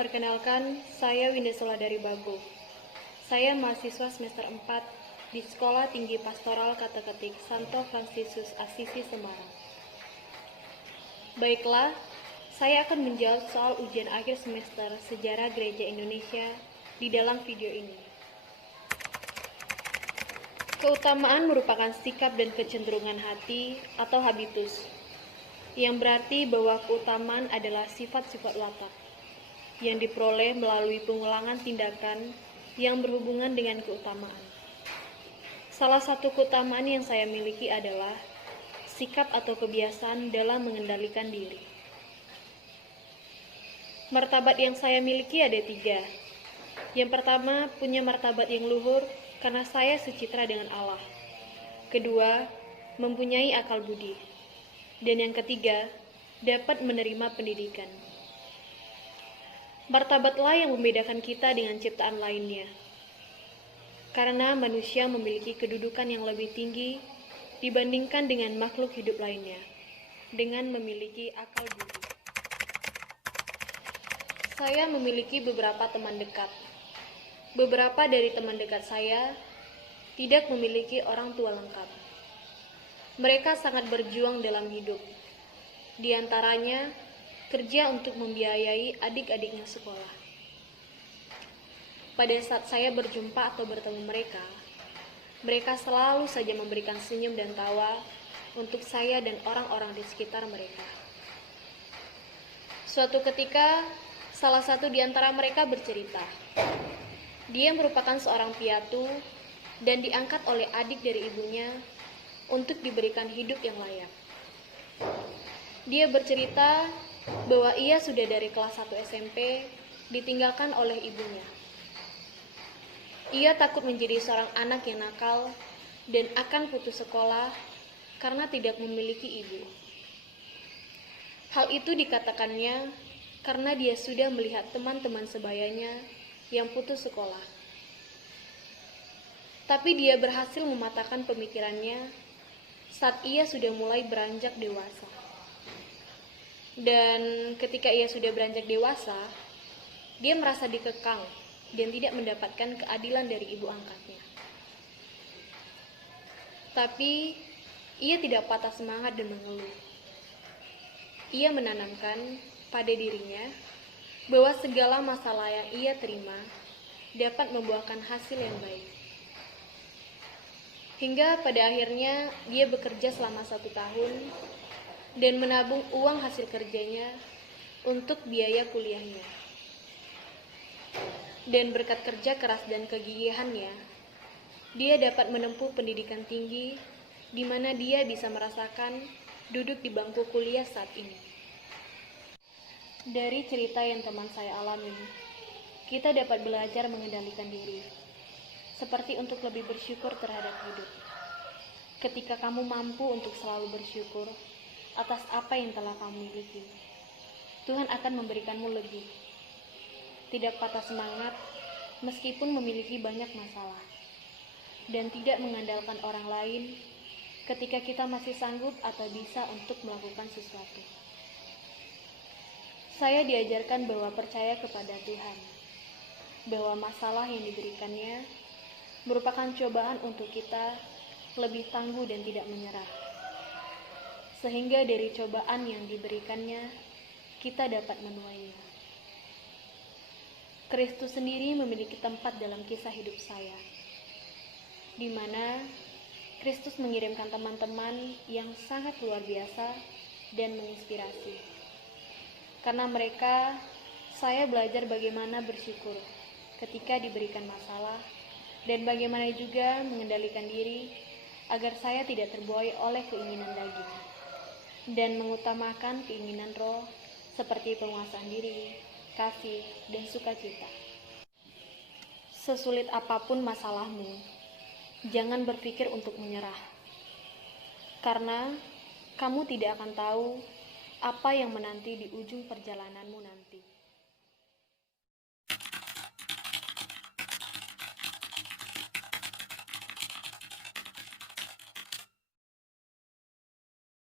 Perkenalkan, saya Winda Soladari Bago. Saya mahasiswa semester 4 di Sekolah Tinggi Pastoral Kata-Ketik Santo Fransiskus Assisi Semarang. Baiklah, saya akan menjawab soal ujian akhir semester Sejarah Gereja Indonesia di dalam video ini. Keutamaan merupakan sikap dan kecenderungan hati atau habitus, yang berarti bahwa keutamaan adalah sifat-sifat watak yang diperoleh melalui pengulangan tindakan yang berhubungan dengan keutamaan. Salah satu keutamaan yang saya miliki adalah sikap atau kebiasaan dalam mengendalikan diri. Martabat yang saya miliki ada 3. Yang pertama, punya martabat yang luhur karena saya secitra dengan Allah. Kedua, mempunyai akal budi. Dan yang ketiga, dapat menerima pendidikan. Martabatlah yang membedakan kita dengan ciptaan lainnya. Karena manusia memiliki kedudukan yang lebih tinggi dibandingkan dengan makhluk hidup lainnya, dengan memiliki akal budi. Saya memiliki beberapa teman dekat. Beberapa dari teman dekat saya tidak memiliki orang tua lengkap. Mereka sangat berjuang dalam hidup. Di antaranya, kerja untuk membiayai adik-adiknya sekolah. Pada saat saya berjumpa atau bertemu mereka selalu saja memberikan senyum dan tawa untuk saya dan orang-orang di sekitar mereka. Suatu ketika, salah satu di antara mereka bercerita. Dia merupakan seorang piatu dan diangkat oleh adik dari ibunya untuk diberikan hidup yang layak. Dia bercerita bahwa ia sudah dari kelas 1 SMP ditinggalkan oleh ibunya. Ia takut menjadi seorang anak yang nakal dan akan putus sekolah karena tidak memiliki ibu. Hal itu dikatakannya karena dia sudah melihat teman-teman sebayanya yang putus sekolah. Tapi dia berhasil mematahkan pemikirannya saat ia sudah mulai beranjak dewasa. Dan ketika ia sudah beranjak dewasa, dia merasa dikekang dan tidak mendapatkan keadilan dari ibu angkatnya. Tapi ia tidak patah semangat dan mengeluh. Ia menanamkan pada dirinya bahwa segala masalah yang ia terima dapat membuahkan hasil yang baik. Hingga pada akhirnya dia bekerja selama 1 tahun dan menabung uang hasil kerjanya untuk biaya kuliahnya. Dan berkat kerja keras dan kegigihannya, dia dapat menempuh pendidikan tinggi di mana dia bisa merasakan duduk di bangku kuliah saat ini. Dari cerita yang teman saya alami, kita dapat belajar mengendalikan diri, seperti untuk lebih bersyukur terhadap hidup. Ketika kamu mampu untuk selalu bersyukur atas apa yang telah kamu miliki, Tuhan akan memberikanmu lebih. Tidak patah semangat meskipun memiliki banyak masalah, dan tidak mengandalkan orang lain ketika kita masih sanggup atau bisa untuk melakukan sesuatu. Saya diajarkan bahwa percaya kepada Tuhan, bahwa masalah yang diberikannya merupakan cobaan untuk kita lebih tangguh dan tidak menyerah. Sehingga dari cobaan yang diberikannya, kita dapat menuainya. Kristus sendiri memiliki tempat dalam kisah hidup saya, di mana Kristus mengirimkan teman-teman yang sangat luar biasa dan menginspirasi. Karena mereka, saya belajar bagaimana bersyukur ketika diberikan masalah, dan bagaimana juga mengendalikan diri agar saya tidak terbuai oleh keinginan daging, dan mengutamakan keinginan roh seperti penguasaan diri, kasih, dan sukacita. Sesulit apapun masalahmu, jangan berpikir untuk menyerah, karena kamu tidak akan tahu apa yang menanti di ujung perjalananmu nanti.